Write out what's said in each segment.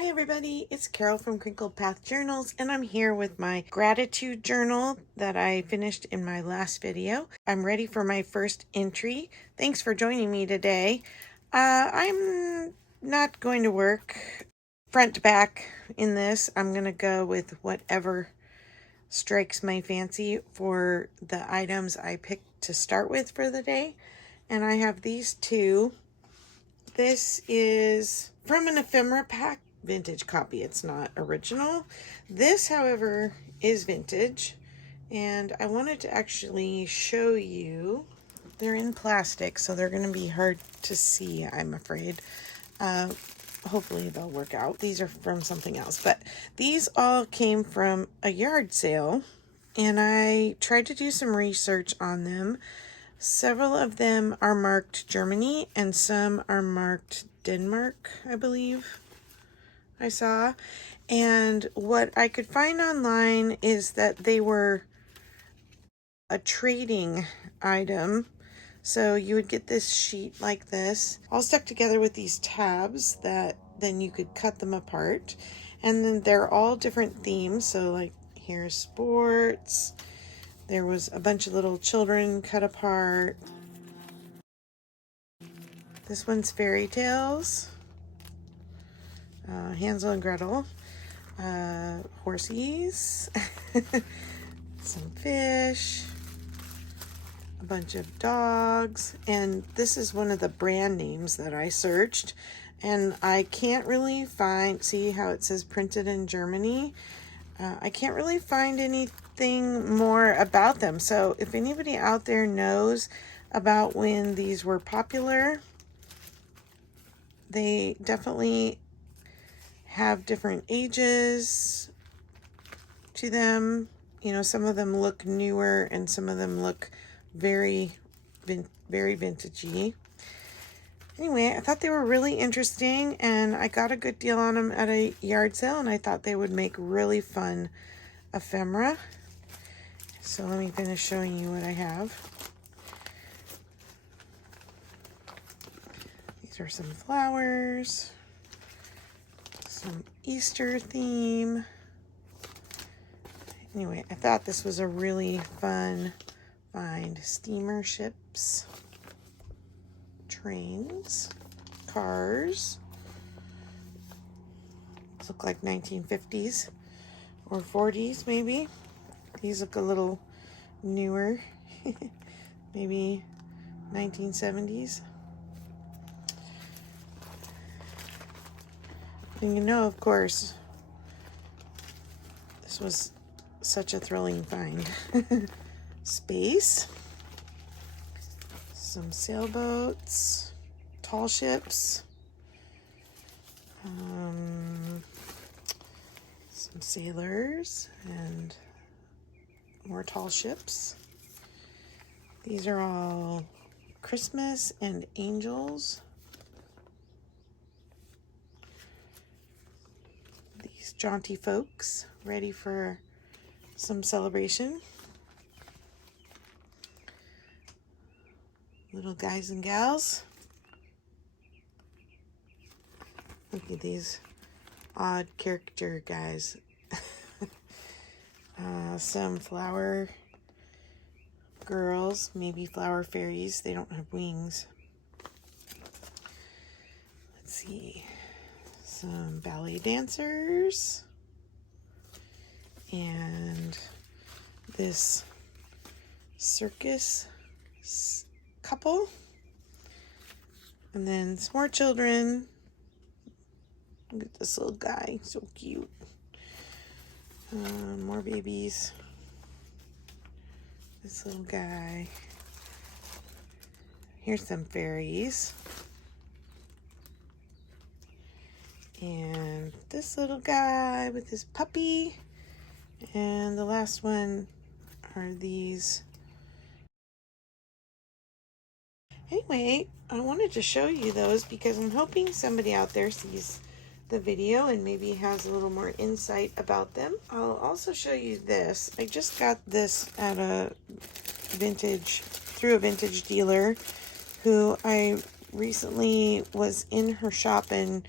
Hi everybody, it's Carol from Crinkled Path Journals, and I'm here with my gratitude journal that I finished in my last video. I'm ready for my first entry. Thanks for joining me today. I'm not going to work front to back in this. I'm going to go with whatever strikes my fancy for the items I picked to start with for the day. And I have these two. This is from an ephemera pack, vintage copy. It's not original. This, however, is vintage, and I wanted to actually show you. They're in plastic, so they're going to be hard to see, I'm afraid. Hopefully they'll work out. These are from something else, but these all came from a yard sale, and I tried to do some research on them. Several of them are marked Germany and some are marked Denmark, I believe I saw. And what I could find online is that they were a trading item. So you would get this sheet like this, all stuck together with these tabs that then you could cut them apart. And then they're all different themes. So like here's sports. There was a bunch of little children cut apart. This one's fairy tales. Hansel and Gretel. Horsies. Some fish. A bunch of dogs. And this is one of the brand names that I searched. And I can't really find, see how it says printed in Germany? I can't really find anything more about them. So if anybody out there knows about when these were popular, they definitely have different ages to them. You know, some of them look newer and some of them look very vintagey. Anyway, I thought they were really interesting, and I got a good deal on them at a yard sale, and I thought they would make really fun ephemera. So let me finish showing you what I have. These are some flowers, some Easter theme. Anyway, I thought this was a really fun find. Steamer ships, trains, cars. These look like 1950s or 40s maybe. These look a little newer, maybe 1970s. And you know, of course, this was such a thrilling find. Space, some sailboats, tall ships, some sailors, and more tall ships. These are all Christmas and angels. These jaunty folks ready for some celebration. Little guys and gals. Look at these odd character guys. Some flower girls, maybe flower fairies. They don't have wings. Let's see. Some ballet dancers. And this circus couple. And then some more children. Look at this little guy, so cute. More babies. This little guy. Here's some fairies. And this little guy with his puppy. And the last one are these. Anyway, I wanted to show you those because I'm hoping somebody out there sees the video and maybe has a little more insight about them. I'll also show you this. I just got this at through a vintage dealer who I recently was in her shop, and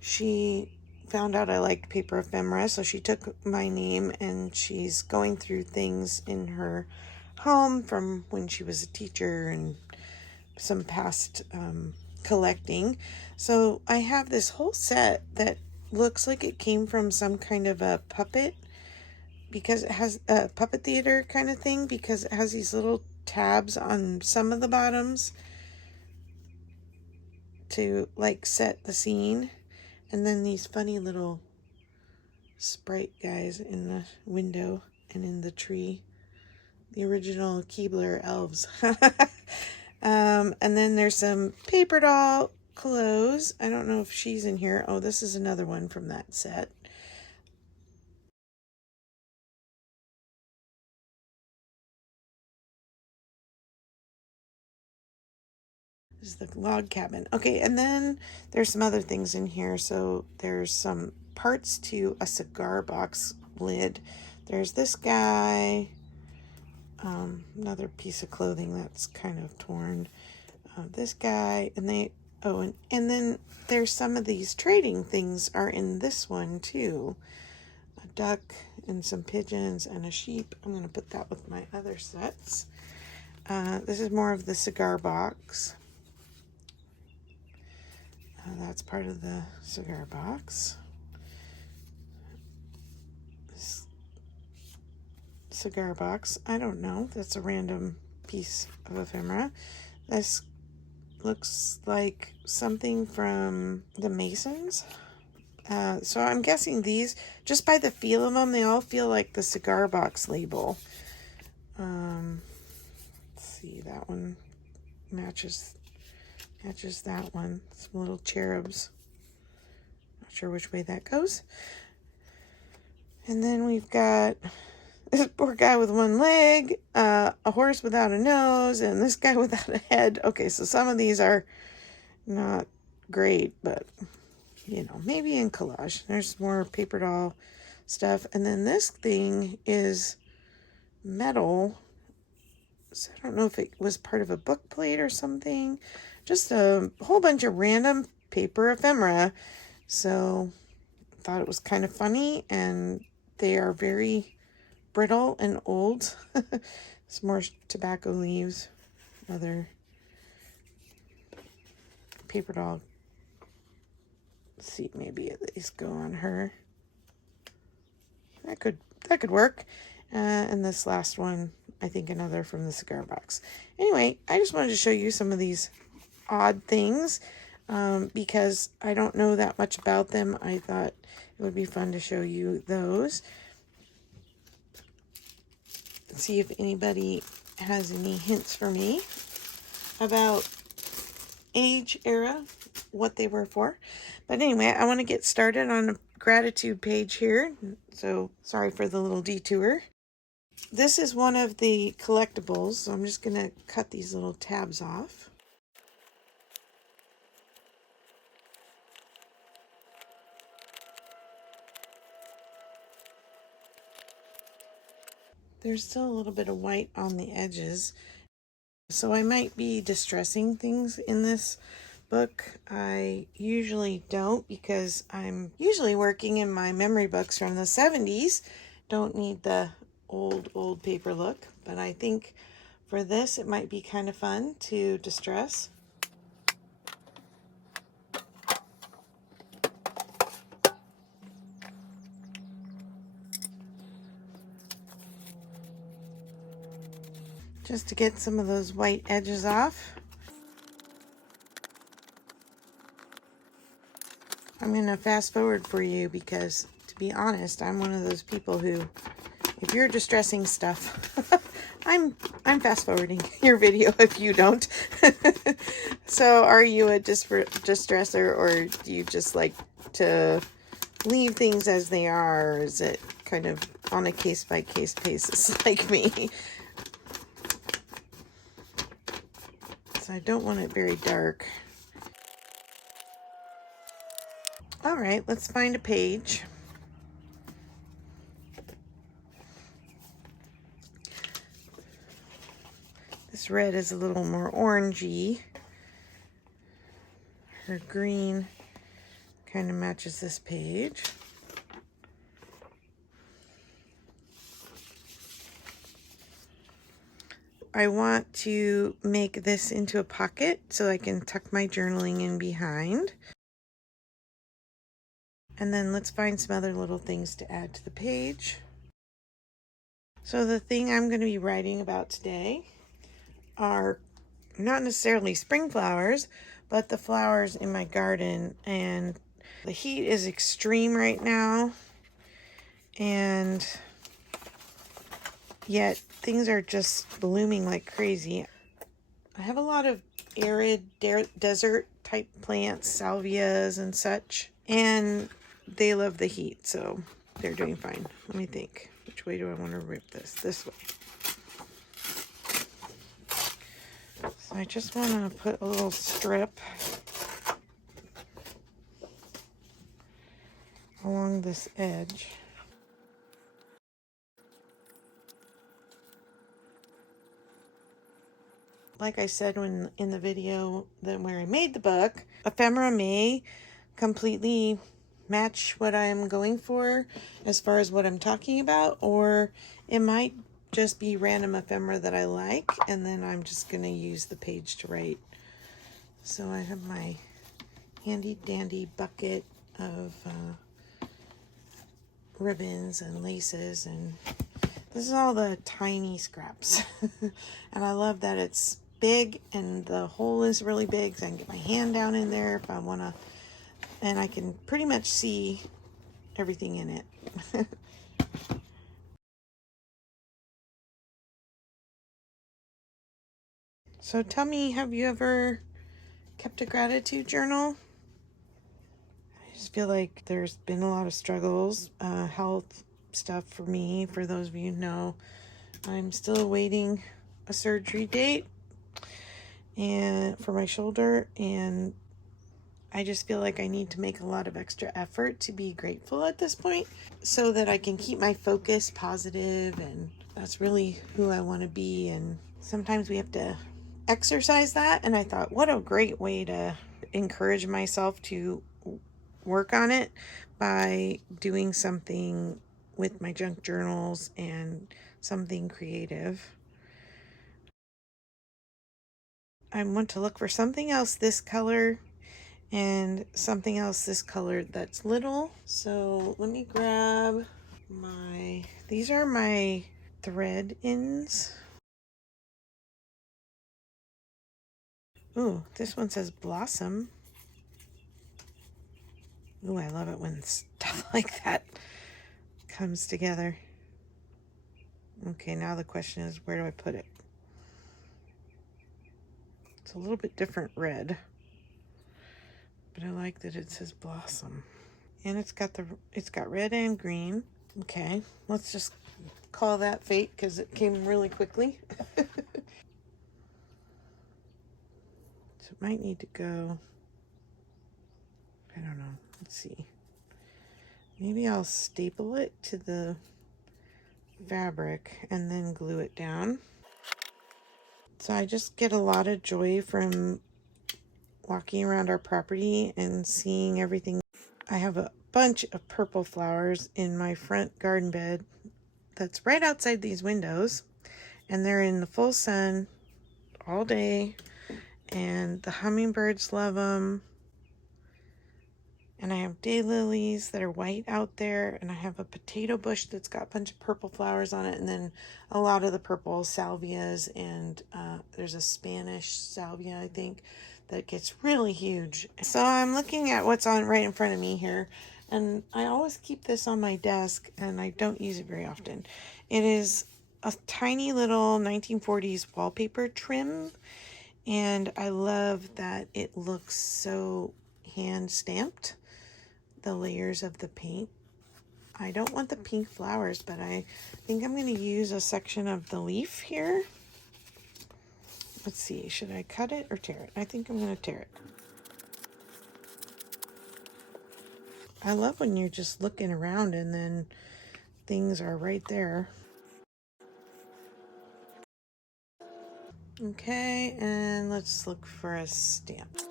she found out I liked paper ephemera, so she took my name and she's going through things in her home from when she was a teacher and some past collecting. So I have this whole set that looks like it came from some kind of a puppet, because it has a puppet theater kind of thing, because it has these little tabs on some of the bottoms to like set the scene, and then these funny little sprite guys in the window and in the tree, the original Keebler elves. And then there's some paper doll clothes. I don't know if she's in here. Oh, this is another one from that set. This is the log cabin. Okay, and then there's some other things in here. So there's some parts to a cigar box lid. There's this guy. Another piece of clothing that's kind of torn. This guy, and they, oh, and then there's some of these trading things are in this one too. A duck and some pigeons and a sheep. I'm going to put that with my other sets. This is more of the cigar box. That's part of the cigar box. This cigar box, I don't know. That's a random piece of ephemera. This looks like something from the Masons. So I'm guessing these, just by the feel of them, they all feel like the cigar box label. Let's see, that one matches that one. Some little cherubs. Not sure which way that goes. And then we've got this poor guy with one leg, a horse without a nose, and this guy without a head. Okay, so some of these are not great, but you know, maybe in collage. There's more paper doll stuff. And then this thing is metal. So I don't know if it was part of a book plate or something. Just a whole bunch of random paper ephemera. So I thought it was kind of funny, and they are very brittle and old. Some more tobacco leaves, other paper doll. Let's see, maybe at least go on her. That could work. And this last one, I think another from the cigar box. Anyway, I just wanted to show you some of these odd things because I don't know that much about them. I thought it would be fun to show you those. See if anybody has any hints for me about age, era, what they were for. But anyway, I want to get started on a gratitude page here. So sorry for the little detour. This is one of the collectibles, so I'm just going to cut these little tabs off. There's still a little bit of white on the edges, so I might be distressing things in this book. I usually don't, because I'm usually working in my memory books from the 70s. Don't need the old paper look, but I think for this it might be kind of fun to distress. Just to get some of those white edges off. I'm going to fast forward for you because, to be honest, I'm one of those people who, if you're distressing stuff, I'm fast forwarding your video if you don't. So are you a distresser, or do you just like to leave things as they are, or is it kind of on a case-by-case basis like me? So I don't want it very dark. All right, let's find a page. This red is a little more orangey. Her green Kind of matches this page. I want to make this into a pocket so I can tuck my journaling in behind. And then let's find some other little things to add to the page. So the thing I'm going to be writing about today are not necessarily spring flowers, but the flowers in my garden. And the heat is extreme right now, and yet things are just blooming like crazy. I have a lot of arid desert type plants, salvias and such, and they love the heat, so they're doing fine. Let me think. Which way do I want to rip this? This way. So I just want to put a little strip along this edge. Like I said when in the video where I made the book, ephemera may completely match what I'm going for as far as what I'm talking about, or it might just be random ephemera that I like, and then I'm just going to use the page to write. So I have my handy dandy bucket of ribbons and laces, and this is all the tiny scraps. And I love that it's big and the hole is really big, so I can get my hand down in there if I want to, and I can pretty much see everything in it. So tell me, have you ever kept a gratitude journal? I just feel like there's been a lot of struggles, health stuff for me. For those of you who know, I'm still awaiting a surgery date and for my shoulder, and I just feel like I need to make a lot of extra effort to be grateful at this point so that I can keep my focus positive, and that's really who I want to be. And sometimes we have to exercise that, and I thought, what a great way to encourage myself to work on it by doing something with my junk journals and something creative. I want to look for something else this color and something else this color that's little. So let me grab these are my thread ends. Ooh, this one says blossom. Ooh, I love it when stuff like that comes together. Okay, now the question is, where do I put it? It's a little bit different red, but I like that it says blossom. And it's got red and green. Okay, let's just call that fate because it came really quickly. So it might need to go, I don't know, let's see. Maybe I'll staple it to the fabric and then glue it down. So I just get a lot of joy from walking around our property and seeing everything. I have a bunch of purple flowers in my front garden bed that's right outside these windows, and they're in the full sun all day, and the hummingbirds love them. And I have daylilies that are white out there, and I have a potato bush that's got a bunch of purple flowers on it, and then a lot of the purple salvias, and there's a Spanish salvia, I think, that gets really huge. So I'm looking at what's on right in front of me here, and I always keep this on my desk, and I don't use it very often. It is a tiny little 1940s wallpaper trim, and I love that it looks so hand stamped, the layers of the paint. I don't want the pink flowers, but I think I'm going to use a section of the leaf here. Let's see, should I cut it or tear it? I think I'm going to tear it. I love when you're just looking around and then things are right there. Okay, and let's look for a stamp.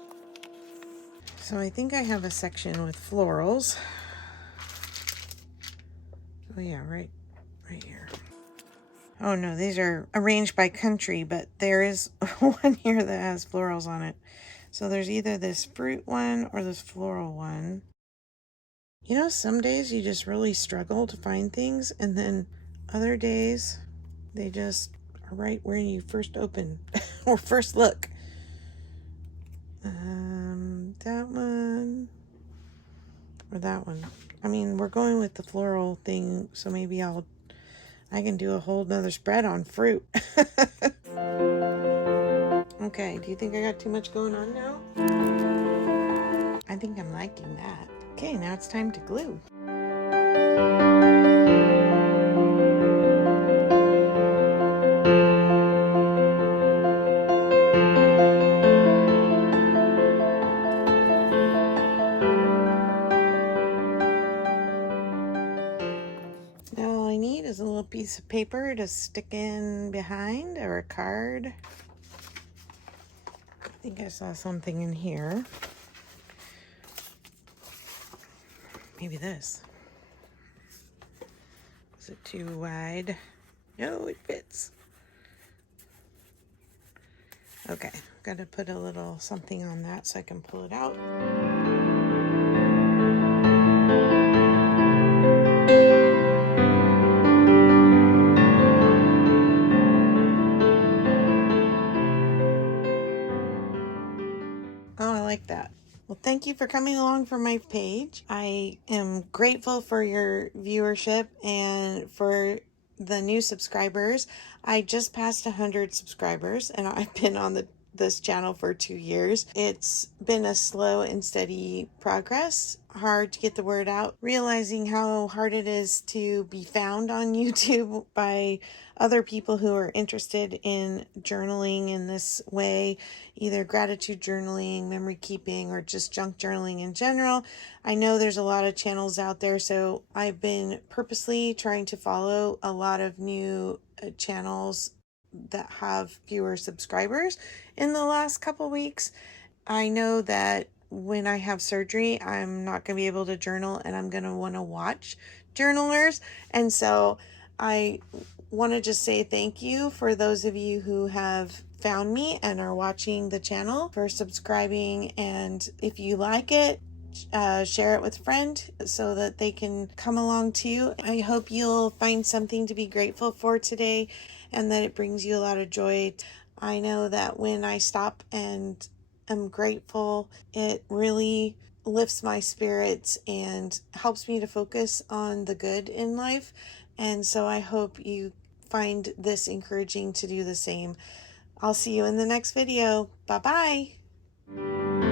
So I think I have a section with florals. Oh yeah, right here. Oh no, these are arranged by country, but there is one here that has florals on it. So there's either this fruit one or this floral one. You know, some days you just really struggle to find things, and then other days they just are right where you first open or first look. That one or that one. I mean, we're going with the floral thing, so maybe I can do a whole nother spread on fruit. Okay, do you think I got too much going on now? I think I'm liking that. Okay, now it's time to glue. Now all I need is a little piece of paper to stick in behind, or a card. I think I saw something in here. Maybe this. Is it too wide? No, it fits. Okay, gotta put a little something on that so I can pull it out. Oh, I like that. Well, thank you for coming along for my page. I am grateful for your viewership and for the new subscribers. I just passed 100 subscribers, and I've been on this channel for 2 years. It's been a slow and steady progress. Hard to get the word out. Realizing how hard it is to be found on YouTube by other people who are interested in journaling in this way, either gratitude journaling, memory keeping, or just junk journaling in general. I know there's a lot of channels out there, so I've been purposely trying to follow a lot of new channels that have fewer subscribers in the last couple weeks. I know that when I have surgery, I'm not going to be able to journal, and I'm going to want to watch journalers. And so I want to just say thank you for those of you who have found me and are watching the channel, for subscribing. And if you like it, share it with a friend so that they can come along too. I hope you'll find something to be grateful for today, and that it brings you a lot of joy. I know that when I stop and am grateful, it really lifts my spirits and helps me to focus on the good in life. And so I hope you find this encouraging to do the same. I'll see you in the next video. Bye-bye.